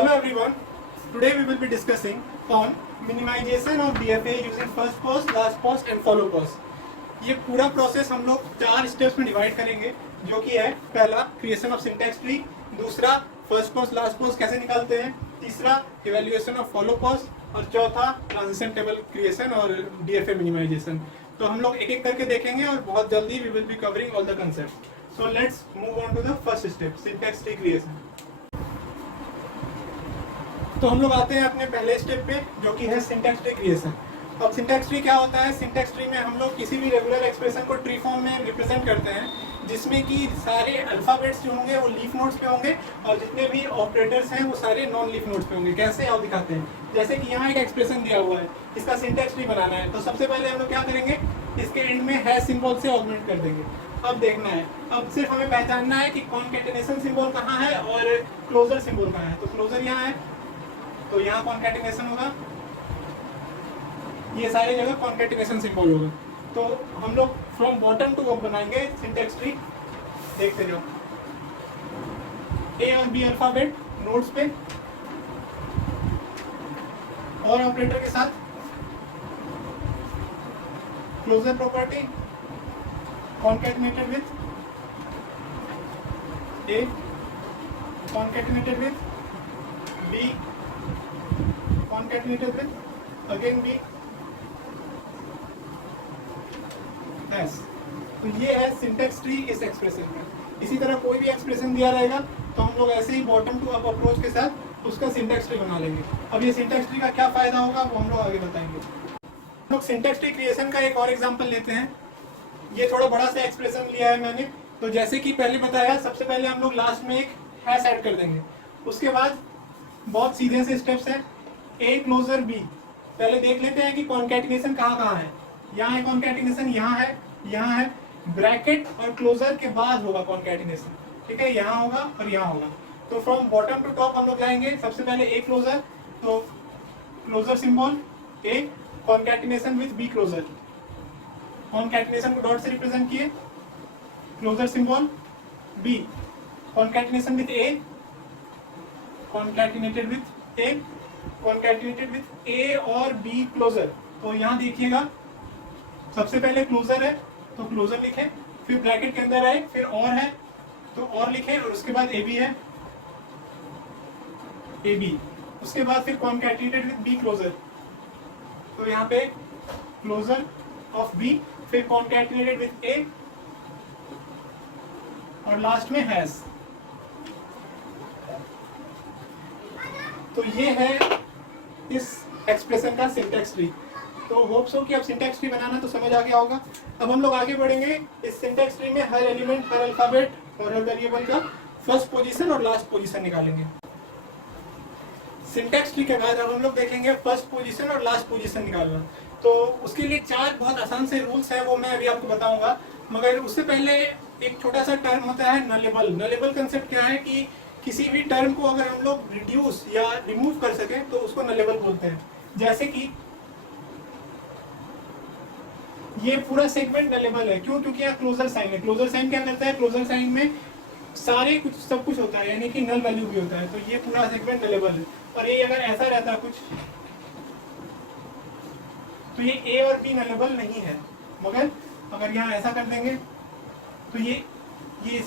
Hello everyone. Today we will be discussing on minimization of DFA using first post, last post and follow post. ये पूरा process हम लोग 4 steps में divide करेंगे, जो कि है पहला क्रिएशन ऑफ सिंटैक्स ट्री, दूसरा फर्स्ट पोस्ट लास्ट पोस्ट कैसे निकालते हैं, तीसरा इवैल्यूएशन ऑफ फॉलो पोस्ट और चौथा ट्रांजिशन टेबल क्रिएशन और DFA मिनिमाइजेशन. तो हम लोग एक एक करके देखेंगे और बहुत जल्दी we will be covering all the concept. So let's move on to the first step, syntax tree creation. तो हम लोग आते हैं अपने पहले स्टेप पे, जो कि है सिंटैक्स ट्री क्रिएशन. अब सिंटैक्स ट्री क्या होता है? सिंटैक्स ट्री में हम लोग किसी भी रेगुलर एक्सप्रेशन को ट्री फॉर्म में रिप्रेजेंट करते हैं, जिसमें कि सारे अल्फाबेट्स जो होंगे वो लीफ नोड्स पे होंगे और जितने भी ऑपरेटर्स हैं वो सारे नॉन लीफ नोड्स पे होंगे. कैसे आप दिखाते हैं? जैसे कि यहाँ एक एक्सप्रेशन दिया हुआ है, इसका सिंटैक्स ट्री बनाना है, तो सबसे पहले हम लोग क्या करेंगे, इसके एंड में हैश सिंबल से ऑगमेंट कर देंगे. अब देखना है, अब सिर्फ हमें पहचानना है कि कॉन्कैटिनेशन सिंबल कहाँ है और क्लोजर सिंबल कहाँ है. तो क्लोजर यहाँ है, तो यहाँ कॉन्कैटिनेशन होगा, ये सारी जगह कॉन्कैटिनेशन सिंबल होगा. तो हम लोग फ्रॉम बॉटम टू अप बनाएंगे सिंटैक्स ट्री. देखते जाओ, ए और बी अल्फाबेट नोड्स पे और ऑपरेटर के साथ closure property concatenated with A, concatenated with B, concatenated with again B S. तो ये है सिंटैक्स ट्री इस एक्सप्रेशन में. इसी तरह कोई भी एक्सप्रेशन दिया रहेगा तो हम लोग ऐसे ही बॉटम टू अप अप्रोच के साथ उसका सिंटैक्स ट्री बना लेंगे. अब ये सिंटैक्स ट्री का क्या फायदा होगा वो हम लोग आगे बताएंगे. हम लोग सिंटैक्स ट्री क्रिएशन का एक और एग्जांपल लेते हैं. ये थोड़ा बड़ा सा एक्सप्रेशन लिया है मैंने. तो जैसे कि पहले बताया, सबसे पहले हम लोग लास्ट में एक हैश ऐड कर देंगे. उसके बाद बहुत सीधे से स्टेप्स हैं. ए क्लोजर बी, पहले देख लेते हैं कि कॉन्कैटिनेशन कहाँ कहाँ है. यहाँ है कॉन्कैटिनेशन, यहाँ है, ब्रैकेट और क्लोजर के बाद होगा कॉन्कैटिनेशन. ठीक है, यहाँ होगा और यहाँ होगा. तो फ्रॉम बॉटम टू टॉप हम लोग जाएंगे. सबसे पहले ए क्लोजर, तो closure symbol A, concatenation with B closure, concatenation को डॉट से रिप्रेजेंट किए, closure symbol B, concatenation with A, concatenated with A, concatenated with A और बी क्लोजर. तो यहाँ देखिएगा, सबसे पहले क्लोजर है तो क्लोजर लिखे, फिर ब्रैकेट के अंदर आए, फिर और है तो और लिखे, और उसके बाद ए बी है, ए बी, उसके बाद फिर कॉन्कैटिनेटेड विथ बी क्लोजर. तो यहाँ पे क्लोजर ऑफ बी, फिर कॉन्कैटिनेटेड विथ ए और लास्ट में हैश. तो ये है इस एक्सप्रेशन का सिंटैक्स ट्री. तो होप सो कि अब सिंटैक्स ट्री बनाना तो समझ आ गया होगा. अब हम लोग आगे बढ़ेंगे. इस सिंटैक्स ट्री में हर एलिमेंट, हर अल्फाबेट और हर वेरिएबल का फर्स्ट पोजीशन और लास्ट पोजीशन निकालेंगे. सिंटैक्स ट्री के बाद अब हम लोग देखेंगे फर्स्ट पोजीशन और लास्ट पोजीशन निकालना. तो उसके लिए 4 बहुत आसान से रूल्स हैं, वो मैं अभी आपको बताऊंगा. मगर उससे पहले एक छोटा सा टर्म होता है नलेबल. नलेबल कंसेप्ट क्या है कि किसी भी टर्म को अगर हम लोग रिड्यूस या रिमूव कर सकें तो उसको नलेबल बोलते हैं. जैसे कि ये पूरा सेगमेंट नलेबल है. क्यों? क्योंकि यहाँ क्लोजर साइन है. क्लोजर साइन क्या करता है? क्लोजर साइन में सारे कुछ सब कुछ होता है, यानी कि नल वैल्यू भी होता है. तो ये पूरा सेगमेंट नलेबल है. और ये अगर ऐसा रहता कुछ, तो ये ए और बी नलेबल नहीं है. मगर अगर यहाँ ऐसा कर देंगे तो ये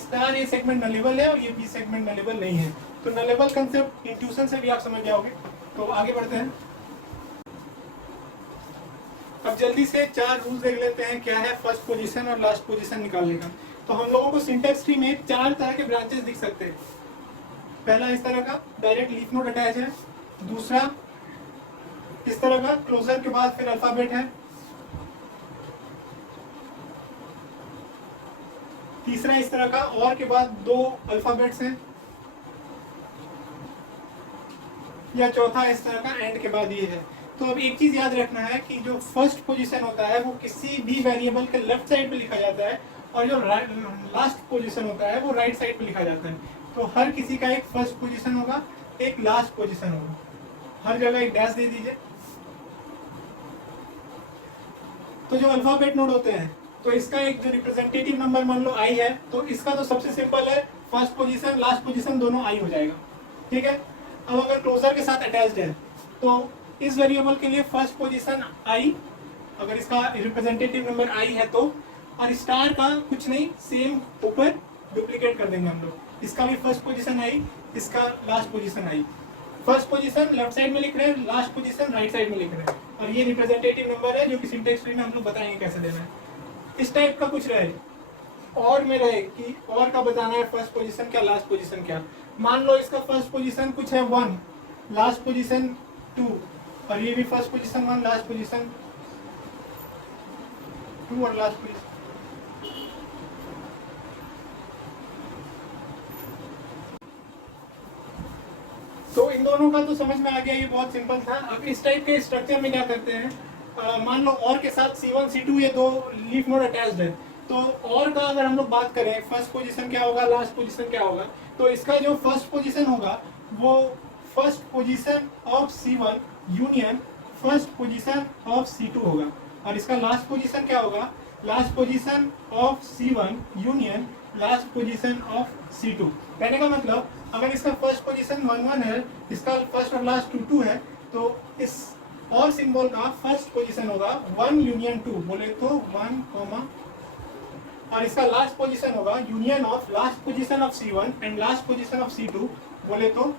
स्टार ए सेगमेंट नलेबल है और ये बी सेगमेंट नलेबल नहीं है. तो नलेबल कंसेप्ट इंट्यूशन से भी आप समझ जाओगे. तो आगे बढ़ते हैं. अब जल्दी से 4 रूल्स देख लेते हैं क्या है फर्स्ट पोजीशन और लास्ट पोजीशन निकालने का. तो हम लोगों को सिंटैक्स ट्री में 4 तरह के ब्रांचेस दिख सकते हैं. पहला इस तरह का डायरेक्ट लीफ नोड अटैच है. दूसरा इस तरह का क्लोजर के बाद फिर अल्फाबेट है. तीसरा इस तरह का और के बाद 2 अल्फाबेट्स हैं. या चौथा इस तरह का एंड के बाद ये है. तो अब एक चीज याद रखना है कि जो फर्स्ट पोजीशन होता है वो किसी भी वेरिएबल के लेफ्ट साइड पे लिखा जाता है और जो लास्ट पोजीशन होता है वो राइट साइड पे लिखा जाता है. तो हर किसी का एक फर्स्ट पोजीशन होगा, एक लास्ट पोजीशन होगा. हर जगह एक डैश दे दीजिए. तो जो अल्फाबेट नोड होते हैं, तो इसका एक जो रिप्रेजेंटेटिव नंबर मान लो आई है, तो इसका तो सबसे सिंपल है, फर्स्ट पोजीशन लास्ट पोजीशन दोनों आई हो जाएगा. ठीक है. अब अगर क्लोजर के साथ अटैच्ड है तो इस वेरिएबल के लिए फर्स्ट पोजीशन आई, अगर इसका रिप्रेजेंटेटिव नंबर आई है तो, और स्टार का कुछ नहीं, सेम ऊपर डुप्लीकेट कर देंगे हम लोग। इसका भी फर्स्ट पोजीशन आई, इसका लास्ट पोजीशन आई। फर्स्ट पोजीशन लेफ्ट साइड में लिख रहे हैं, लास्ट पोजीशन राइट साइड में लिख रहे हैं, और ये रिप्रेजेंटेटिव नंबर है जो कि सिंटेक्स ट्री में हम लोग बताएंगे कैसे देना है। इस टाइप का कुछ रहे और में रहे कि और का बताना है फर्स्ट पोजीशन क्या लास्ट पोजीशन क्या। मान लो इसका फर्स्ट पोजीशन कुछ है 1, लास्ट पोजीशन 2, और ये भी फर्स्ट पोजीशन 1, लास्ट पोजीशन 2 और लास्ट पोजीशन। तो इन दोनों का तो समझ में आ गया, ये बहुत सिंपल था। अब इस टाइप के स्ट्रक्चर में क्या करते हैं, मान लो और के साथ C1 C2 ये दो लीफ नोड अटैच्ड है, तो और का अगर हम लोग बात करें फर्स्ट पोजीशन क्या होगा लास्ट पोजीशन क्या होगा, तो इसका जो फर्स्ट पोजीशन होगा वो first position of C1 union first position of C2 होगा, और इसका लास्ट पोजीशन क्या होगा, last position of C1 union last position of C2। कहने का मतलब अगर इसका फर्स्ट पोजीशन 1 1 है, इसका फर्स्ट और लास्ट 2 2 है, तो इस और सिंबल का फर्स्ट पोजीशन होगा 1 यूनियन 2, बोले तो 1 कॉमा, और इसका लास्ट पोजीशन होगा union of last position of C1 and last position of C2, बोले तो।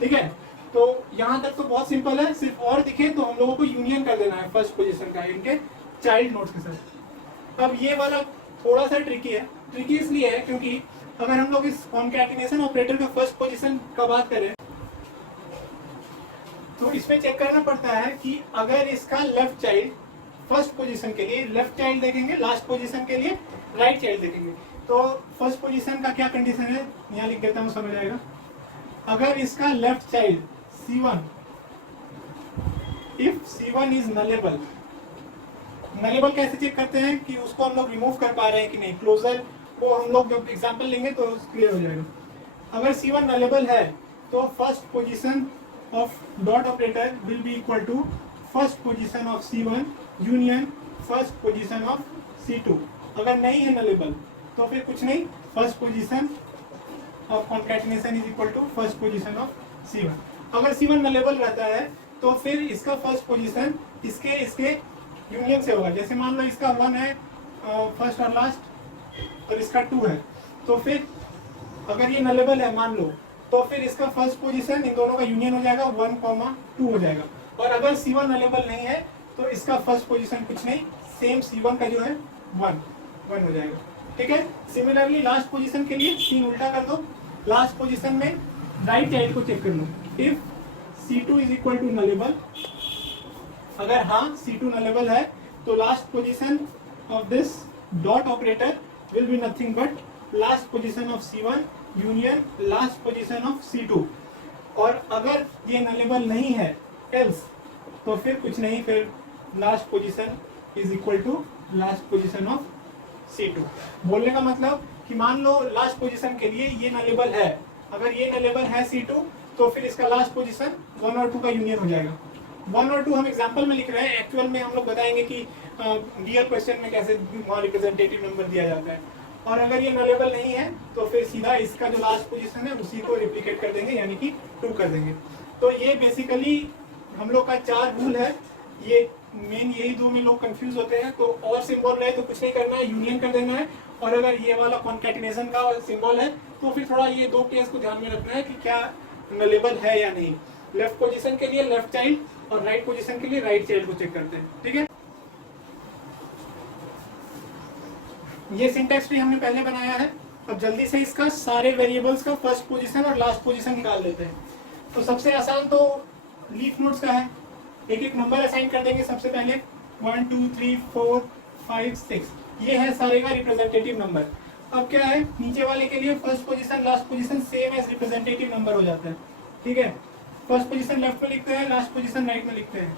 ठीक है, तो यहाँ तक तो बहुत सिंपल है, सिर्फ और दिखे तो हम लोगों को यूनियन कर देना है फर्स्ट पोजीशन का इनके चाइल्ड नोड्स के साथ। अब ये वाला थोड़ा सा ट्रिकी है, ट्रिकी इसलिए है क्योंकि अगर हम लोग इस कॉन्कैटिनेशन ऑपरेटर का फर्स्ट पोजीशन का बात करें तो इसमें चेक करना पड़ता है कि अगर इसका लेफ्ट चाइल्ड फर्स्ट पोजीशन के लिए लेफ्ट चाइल्ड देखेंगे, लास्ट पोजीशन के लिए राइट चाइल्ड देखेंगे, तो फर्स्ट पोजीशन का क्या कंडीशन है यहाँ लिख देता हूँ, समझ आएगा। अगर इसका left child C1, if C1 is nullable, nullable कैसे चेक करते हैं कि उसको हम लोग रिमूव कर पा रहे हैं कि नहीं, क्लोजर को हम लोग जब एग्जांपल लेंगे तो क्लियर हो जाएगा। अगर C1 नलेबल है तो first position of dot operator will be equal to first position of C1 union first position of C2। अगर नहीं है नलेबल तो फिर कुछ नहीं, first position of concatenation is equal to first position of C1। अगर C1 नलेबल रहता है तो फिर इसका फर्स्ट पोजीशन इसके यूनियन से होगा। जैसे मान लो इसका 1 है फर्स्ट और लास्ट और इसका 2 है, तो फिर अगर ये नलेबल है मान लो, तो फिर इसका फर्स्ट पोजीशन इन दोनों का यूनियन हो जाएगा 1 2 हो जाएगा। और अगर C1 नलेबल नहीं है तो इसका फर्स्ट पोजीशन कुछ नहीं, सेम C1 का जो है 1 हो जाएगा। ठीक है, सिमिलरली लास्ट पोजीशन के लिए सीन उल्टा कर दो, लास्ट पोजीशन में राइट चाइल्ड को चेक कर लो, if C2 is equal to nullable, अगर हाँ C2 नलेबल है तो last position of this dot operator will be nothing but last position of C1 union last position of C2। और अगर ये नलेबल नहीं है एल्स, तो फिर कुछ नहीं, फिर last position is equal to last position of C2। बोलने का मतलब कि मान लो लास्ट पोजीशन के लिए ये नलेबल है, अगर ये नलेबल है C2 तो फिर इसका लास्ट पोजीशन 1 और 2 का यूनियन हो जाएगा। 1 और 2 हम एग्जांपल में लिख रहे हैं, एक्चुअल में हम लोग बताएंगे कि रियल क्वेश्चन में कैसे वहाँ रिप्रेजेंटेटिव नंबर दिया जाता है। और अगर ये नलेबल नहीं है तो फिर सीधा इसका जो लास्ट पोजीशन है उसी को रिप्लिकेट कर देंगे, यानी कि 2 कर देंगे। तो ये बेसिकली हम लोग का 4 रूल है, ये मेन यही 2 में लोग कंफ्यूज होते हैं। तो और सिंबल रहे तो कुछ नहीं करना है, यूनियन कर देना है। और अगर ये वाला कॉन्कैटिनेशन का सिंबल है तो फिर थोड़ा ये 2 केस को ध्यान में रखना है कि क्या नलेबल है या नहीं। लेफ्ट पोजीशन के लिए लेफ्ट चाइल्ड और राइट पोजीशन के लिए राइट चाइल्ड को चेक करते हैं। ठीक है, ये सिंटैक्स ट्री हमने पहले बनाया है। अब जल्दी से इसका सारे वेरिएबल्स का फर्स्ट पोजीशन और लास्ट पोजीशन निकाल लेते हैं। तो सबसे आसान तो लीफ नोड्स का है, एक एक नंबर असाइन कर देंगे। सबसे पहले 1 2 3 4 5 6 ये है सारे का रिप्रेजेंटेटिव नंबर। अब क्या है, नीचे वाले के लिए first position last position same as representative number हो जाता है। ठीक है, फर्स्ट पोजीशन लेफ्ट में लिखते हैं, लास्ट पोजीशन राइट में लिखते हैं।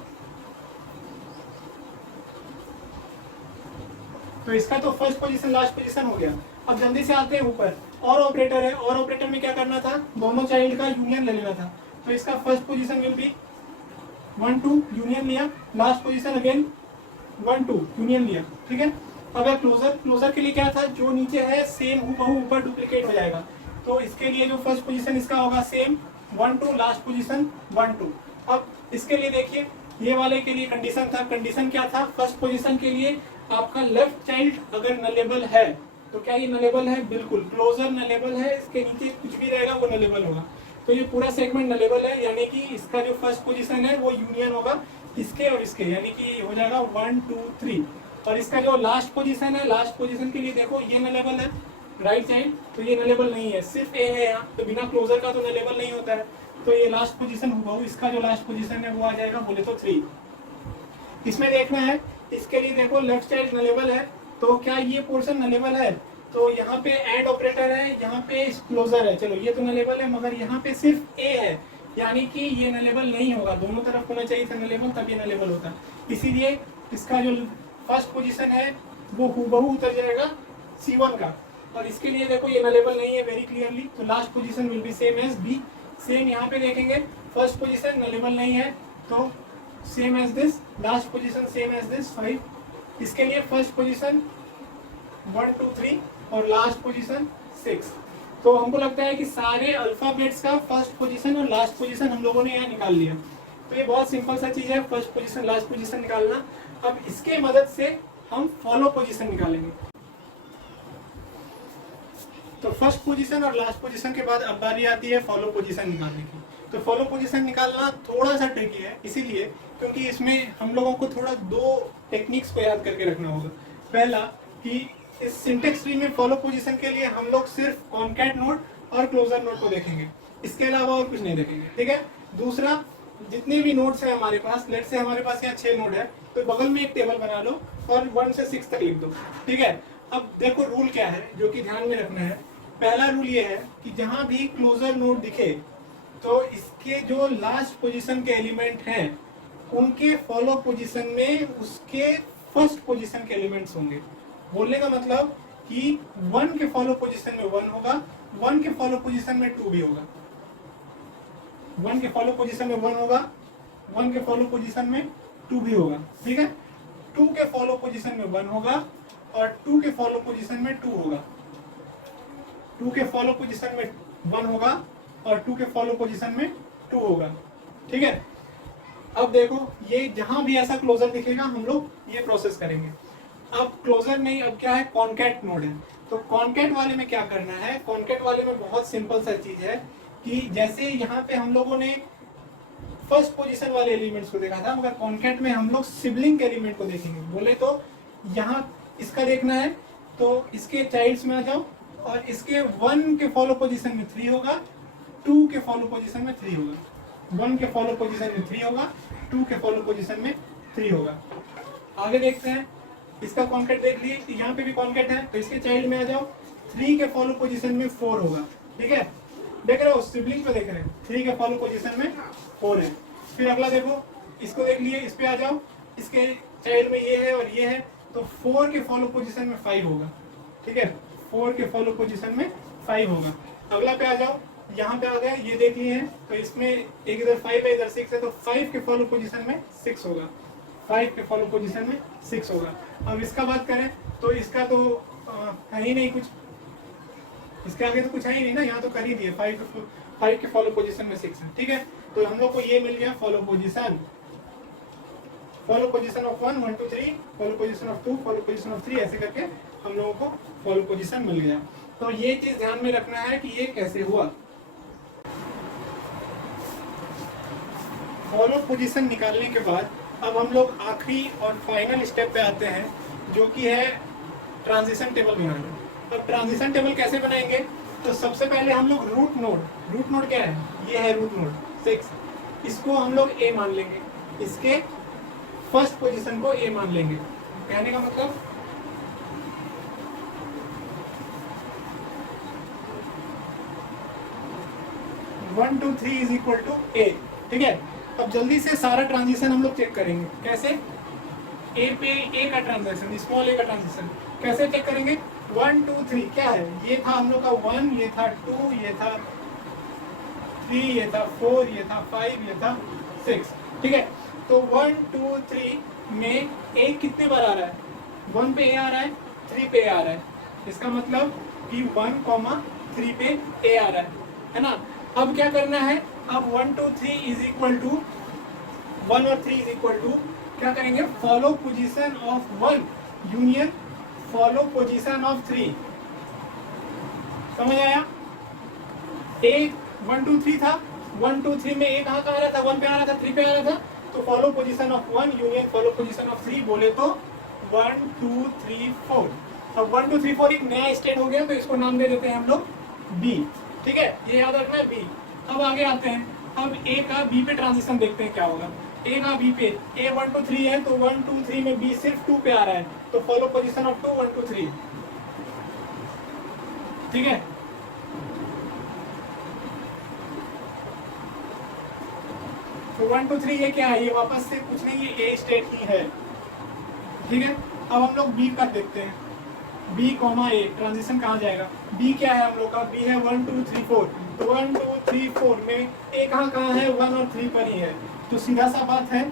तो इसका तो फर्स्ट पोजीशन लास्ट पोजीशन हो गया। अब जल्दी से आते हैं ऊपर, और ऑपरेटर है। और ऑपरेटर में क्या करना था, दोनों चाइल्ड का यूनियन ले लेना था। तो इसका first position will B 1 2 union लिया, लास्ट पोजीशन अगेन 1 2 यूनियन लिया। ठीक है, अगर क्लोजर के लिए क्या था, जो नीचे है सेम हूबहू ऊपर डुप्लीकेट हो जाएगा। तो इसके लिए जो फर्स्ट पोजीशन इसका होगा सेम 1 2, लास्ट पोजीशन 1 2। अब इसके लिए देखिए ये वाले के लिए कंडीशन था, कंडीशन क्या था, फर्स्ट पोजीशन के लिए आपका लेफ्ट चाइल्ड अगर नलेबल है तो क्या ये नलेबल है, बिल्कुल क्लोजर नलेबल है, इसके नीचे कुछ भी रहेगा वो नलेबल होगा। तो ये पूरा सेगमेंट नलेबल है, यानी कि इसका जो फर्स्ट पोजीशन है वो यूनियन होगा इसके और इसके, यानी कि हो जाएगा 1 2 3। और इसका जो लास्ट पोजीशन है, लास्ट पोजीशन के लिए देखो ये नलेबल है राइट साइड, तो ये नलेबल नहीं है, सिर्फ ए है यहाँ, तो बिना क्लोजर का तो नलेबल नहीं होता है। तो ये लास्ट पोजीशन होगा, इसका जो लास्ट पोजीशन है वो आ जाएगा बोले तो 3। इसमें देखना है इसके लिए देखो लेफ्ट साइड नलेबल है, तो क्या ये पोर्शन नलेबल है, तो यहाँ पे एंड ऑपरेटर है, यहाँ पे क्लोजर है, चलो ये तो नलेबल है, मगर यहाँ पे सिर्फ ए है, यानी कि ये नलेबल नहीं होगा, दोनों तरफ होना चाहिए था नलेबल, तब ये नलेबल होता। इसीलिए इसका जो फर्स्ट पोजीशन है वो हूबहू उतर जाएगा C1 का। और इसके लिए देखो ये नलेबल नहीं है वेरी क्लियरली, तो last position will be same as B. Same यहाँ पे देखेंगे फर्स्ट पोजीशन नलेबल नहीं है तो same as this, last position same as this 5। इसके लिए फर्स्ट पोजीशन 1 2 3 और लास्ट पोजीशन 6। तो हमको लगता है कि सारे अल्फाबेट्स का फर्स्ट पोजीशन और लास्ट पोजीशन हम लोगों ने यहाँ निकाल लिया। तो ये बहुत सिंपल सा चीज है, फर्स्ट पोजीशन लास्ट पोजीशन निकालना। अब इसके मदद से हम फॉलो पोजीशन निकालेंगे। तो फर्स्ट पोजीशन और लास्ट पोजीशन के बाद अब बारी आती है फॉलो पोजीशन निकालने की। तो फॉलो पोजीशन निकालना थोड़ा सा ट्रिकी है, इसीलिए क्योंकि इसमें हम लोगों को थोड़ा 2 टेक्निक्स को याद करके रखना होगा। पहला कि इस सिंटेक्स ट्री में फॉलो पोजीशन के लिए हम लोग सिर्फ कॉन्कैट नोड और क्लोजर नोड को देखेंगे, इसके अलावा और कुछ नहीं देखेंगे, ठीक है। दूसरा, जितने भी नोड्स हैं हमारे पास, लेट से हमारे पास यहाँ 6 नोड है, तो बगल में एक टेबल बना लो और 1 से 6 तक लिख दो, ठीक है। अब देखो रूल क्या है जो कि ध्यान में रखना है। पहला रूल ये है कि जहां भी क्लोजर नोड दिखे तो इसके जो लास्ट पोजीशन के एलिमेंट हैं उनके फॉलो पोजीशन में उसके फर्स्ट पोजीशन के एलिमेंट्स होंगे। बोलने का मतलब कि 1 के फॉलो पोजीशन में 1 होगा, 1 के फॉलो पोजीशन में 2 भी होगा, 1 के फॉलो पोजीशन में 1 होगा, 1 के फॉलो पोजीशन में 2 भी होगा, ठीक है। 2 के फॉलो पोजीशन में 1 होगा और 2 के फॉलो पोजीशन में 2 होगा, 2 के फॉलो पोजीशन में 1 होगा और 2 के फॉलो पोजीशन में 2 होगा, ठीक है। अब देखो ये जहां भी ऐसा क्लोजर दिखेगा हम लोग ये प्रोसेस करेंगे। अब क्लोजर नहीं, अब क्या है, कॉन्कैट नोड है। तो कॉन्कैट वाले में क्या करना है, कॉन्कैट वाले में बहुत सिंपल सा चीज है कि जैसे यहाँ पे हम लोगों ने फर्स्ट पोजीशन वाले एलिमेंट्स को देखा था, मगर कॉन्कैट में हम लोग सिबलिंग के एलिमेंट को देखेंगे। बोले तो यहाँ इसका देखना है तो इसके चाइल्ड्स में आ जाओ और इसके 1 के फॉलो पोजीशन में 3 होगा, 2 के फॉलो पोजीशन में 3 होगा, 1 के फॉलो पोजीशन में 3 होगा, 2 के फॉलो पोजीशन में 3 होगा। आगे देखते हैं, इसका कॉन्कैट देख लिए, यहाँ पे भी कॉन्कैट है, तो इसके चाइल्ड में आ जाओ, 3 के फॉलो पोजीशन में 4 होगा, ठीक है। देख रहे हो सिबलिंग पे देख रहे हैं, 3 के फॉलो पोजीशन में 4 है। फिर अगला देखो, इसको देख लिए, इस पे आ जाओ, इसके चाइल्ड में ये है और ये है, तो 4 के फॉलो पोजीशन में 5 होगा, ठीक है, 4 के फॉलो पोजीशन में 5 होगा। अगला पे आ जाओ, यहाँ पे आ गया, ये देख लिए हैं, तो इसमें एक इधर 5 है इधर 6 है, तो 5 के फॉलो पोजीशन में 6 होगा, 5 के फॉलो पोजीशन में 6 होगा। अब इसका बात करें तो इसका तो है ही नहीं कुछ, इसके आगे तो कुछ है ही नहीं ना, यहाँ तो कर ही दिए, 5 के फॉलो पोजीशन में 6 है, ठीक है। तो हम लोग को ये मिल गया follow position of 1 1 2 3, follow position of 2, follow position of 3, ऐसे करके हम लोगों को फॉलो पोजीशन मिल गया। तो ये चीज ध्यान में रखना है कि ये कैसे हुआ। फॉलो पोजीशन निकालने के बाद अब हम लोग आखिरी और फाइनल स्टेप पे आते हैं, जो कि है ट्रांजिशन टेबल बनाना। अब ट्रांजिशन टेबल कैसे बनाएंगे, तो सबसे पहले हम लोग रूट नोड क्या है, ये है रूट नोड 6, इसको हम लोग ए मान लेंगे, इसके फर्स्ट पोजीशन को ए मान लेंगे। कहने का मतलब one two three is equal to A, ठीक है। अब जल्दी से सारा ट्रांजिशन हम लोग चेक करेंगे, कैसे, ए पे ए का ट्रांजेक्शन, स्मॉल ए का ट्रांजिशन कैसे चेक करेंगे। 1 2 3 क्या है, ये था हम लोग का 1, ये था 2, ये था 3, ये था 4, ये था 5, ये था 6, ठीक है। तो 1 2 3 में ए कितने बार आ रहा है, 1 पे ए आ रहा है, 3 पे ए आ रहा है, इसका मतलब कि 1, 3 पे ए आ रहा है ना। अब क्या करना है, अब 1 2 3 इज इक्वल टू 1 और 3 इज इक्वल टू क्या करेंगे, follow position of 1 union follow position of 3। समझ आया? ए 1 2 3 था, 1 2 3 में ए कहाँ आ रहा था, 1 पे आ रहा था, 3 पे आ रहा था, तो follow position of 1 union follow position of 3 बोले तो 1 2 3 4। अब 1 2 3 4 एक नया स्टेट हो गया, तो इसको नाम दे देते हैं हम लोग बी। ठीक है, ये याद रखना है बी। अब आगे आते हैं, अब ए का बी पे ट्रांजिशन देखते हैं क्या होगा। ए का बी पे, ए 1 2 3 है, तो 1 2 3 में बी सिर्फ 2 पे आ रहा है, तो फॉलो पोजीशन ऑफ 2 1 2 3। ठीक है, तो 1 2 3 ये क्या है, ये वापस से कुछ नहीं, ये ए स्टेट ही है। ठीक है, अब हम लोग बी का देखते हैं, बी कॉमा ए ट्रांजिशन कहाँ जाएगा, बी क्या है हम लोग का, बी है 1 2 3 4, तो 1 2 3 4 में ए कहाँ है, 1 और 3 पर ही है, तो सीधा सा बात है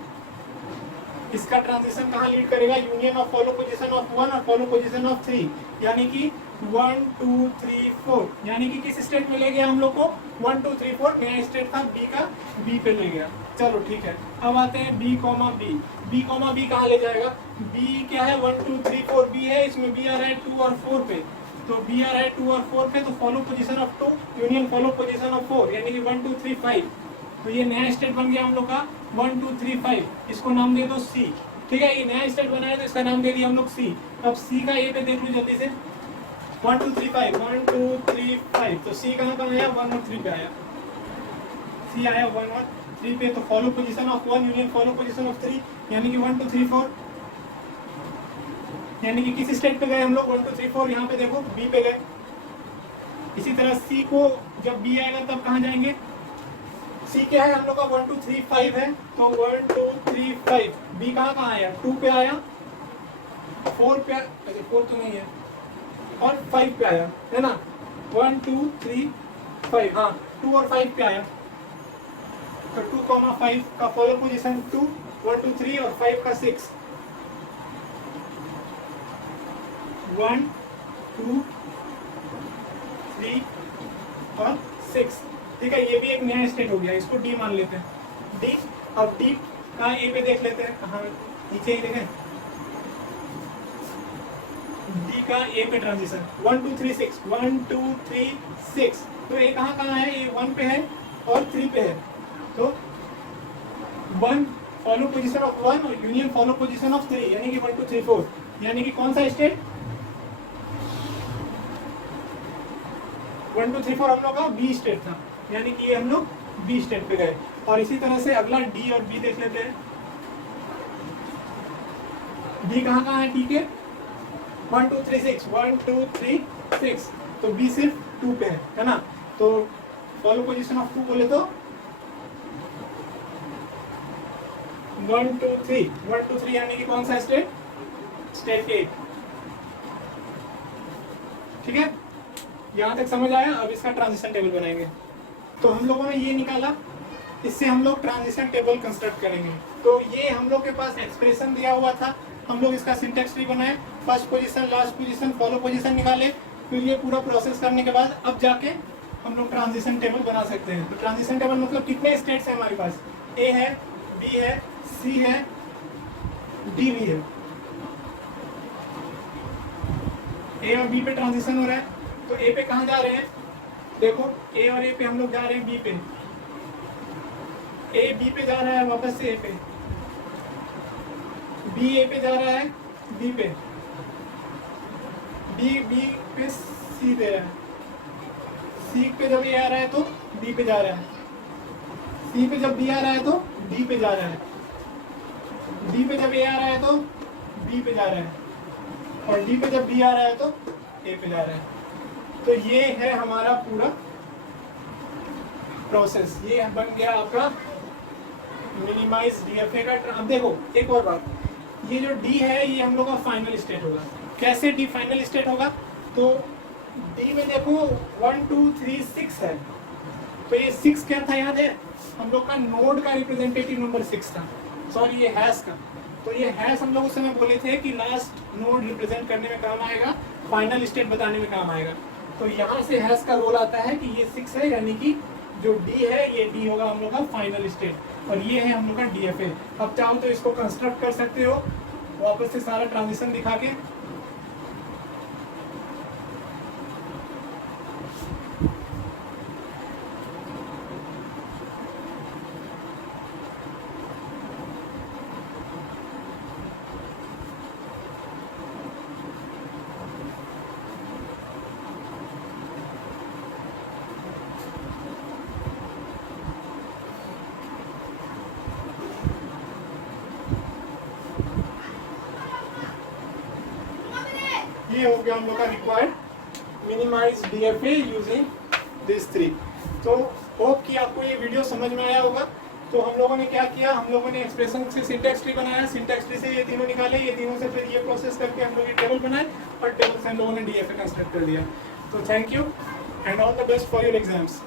इसका ट्रांजिशन कहाँ लीड करेगा, union of follow position of 1 और फॉलो पोजीशन ऑफ 3, यानी कि 1 2 3 4, यानी कि किस स्टेट में ले गया हम लोग को, 1 2 3 4 नया स्टेट था बी का, बी पे ले गया। चलो ठीक है, अब आते हैं B comma B, B comma B कहाँ ले जाएगा, बी क्या है 1 2 3 4 बी है, इसमें बी आ रहा है 2 और 4 पे, तो बी आ रहा है 2 और 4 पे, तो follow position of 2 union follow position of 4, यानी कि 1 2 3 5, तो ये नया स्टेट बन गया हम लोग का 1 2 3 5, इसको नाम दे दो सी। ठीक है, ये नया स्टेट बना है तो इसका नाम दे दिया हम लोग सी। अब सी का ए पे देख लो जल्दी से, 1 2 3 5 1 2 3 5, तो सी कहाँ आया, 1 और 3 पे आया, सी आया 1 और 3 पे, तो follow position of 1 union follow position of 3, यानी कि 1 2 3 4, यानी कि किस स्टेट पे गए हम लोग, 1 2 3 4, यहाँ पे देखो बी पे गए। इसी तरह सी को जब बी आएगा तब कहाँ जाएंगे, सी क्या है हम लोग का 1 2 3 5 है, तो 1 2 3 5, बी कहाँ आया, 2 पे आया, 4 पे, अरे 4 तो नहीं है, और 5 पे आया है ना, 1 2 3 5, हाँ 2 और 5 पे आया, तो 2 5 का फॉलो पोजीशन 2 1 2 3 और 5 का 6, 1 2 3 और 6। ठीक है, ये भी एक नया स्टेट हो गया, इसको डी मान लेते हैं, डी। अब डी का ए पे देख लेते हैं, कहाँ नीचे ही देखें, डी का ए पे ट्रांजिशन 1 2 3 6 1 2 3 6, तो ए कहाँ है, ये 1 पे है और 3 पे है, तो 1 फॉलो पोजीशन ऑफ 1 और यूनियन फॉलो पोजीशन ऑफ 3, यानी कि 1 2 3 4, यानी कि कौन सा स्टेट, 1 2 3 4 हम लोग का बी स्टेट था, यानी कि ये हम लोग बी स्टेट पे गए। और इसी तरह से अगला डी और बी देख लेते हैं, डी कहाँ है, ठीक है 1 2 3 6 1 2 3 6, तो बी सिर्फ 2 पे है ना, तो फॉलो पोजीशन ऑफ 2 बोले तो 1 2 3 यानी कि कौन सा स्टेट, स्टेट 8। ठीक है, यहाँ तक समझ आया। अब इसका ट्रांजिशन टेबल बनाएंगे, तो हम लोगों ने ये निकाला, इससे हम लोग ट्रांजिशन टेबल कंस्ट्रक्ट करेंगे। तो ये हम लोग के पास एक्सप्रेशन दिया हुआ था, हम लोग इसका सिंटेक्स ट्री बनाए, first position last position follow position निकाले, फिर ये पूरा प्रोसेस करने के बाद अब जाके हम लोग ट्रांजिशन टेबल बना सकते हैं। तो ट्रांजिशन टेबल मतलब कितने स्टेट्स हैं हमारे पास, ए है, बी है, सी है, डी भी है। ए और बी पे ट्रांजिशन हो रहा है, तो ए पे कहाँ जा रहे हैं, देखो ए और ए पे हम लोग जा रहे हैं बी पे, ए बी पे जा रहा है वापस से ए पे, बी ए पे जा रहा है बी पे, बी बी पे सी दे रहा है, सी पे जब ए आ रहा है तो बी पे जा रहा है, सी पे जब बी आ रहा है तो डी पे जा रहा है, डी पे जब ए आ रहा है तो बी पे जा रहा है, और डी पे जब बी आ रहा है तो ए पे जा रहा है। तो ये है हमारा पूरा प्रोसेस, ये बन गया आपका मिनिमाइज डीएफए का। अब देखो एक और बात, ये जो डी है ये हम लोग का फाइनल स्टेट होगा। कैसे डी फाइनल स्टेट होगा, तो डी में देखो 1 2 3 6 है, तो ये 6 क्या था याद है, हम लोग का नोड का रिप्रेजेंटेटिव नंबर 6 था, सॉरी ये हैश का। तो ये हैश हम लोग उस समय बोले थे कि लास्ट नोड रिप्रेजेंट करने में काम आएगा, फाइनल स्टेट बताने में काम आएगा। तो यहाँ से हैश का रोल आता है कि ये 6 है, यानी कि जो डी है ये डी होगा हम लोग का फाइनल स्टेट और ये है हम लोग का डीएफए। अब चाहो तो इसको कंस्ट्रक्ट कर सकते हो वापस से सारा ट्रांजिशन दिखा के। ये हो गया हम लोग का required minimise DFA using this 3। तो होप कि आपको ये वीडियो समझ में आया होगा। तो हम लोगों ने क्या किया, हम लोगों ने एक्सप्रेशन से सिंटैक्स ट्री बनाया, सिंटैक्स ट्री से ये तीनों निकाले, ये तीनों से फिर ये प्रोसेस करके हम लोग ये टेबल बनाए और टेबल से हम लोगों ने डीएफए कंस्ट्रक्ट कर दिया। तो thank you and all the best for your exams.